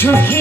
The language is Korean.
저기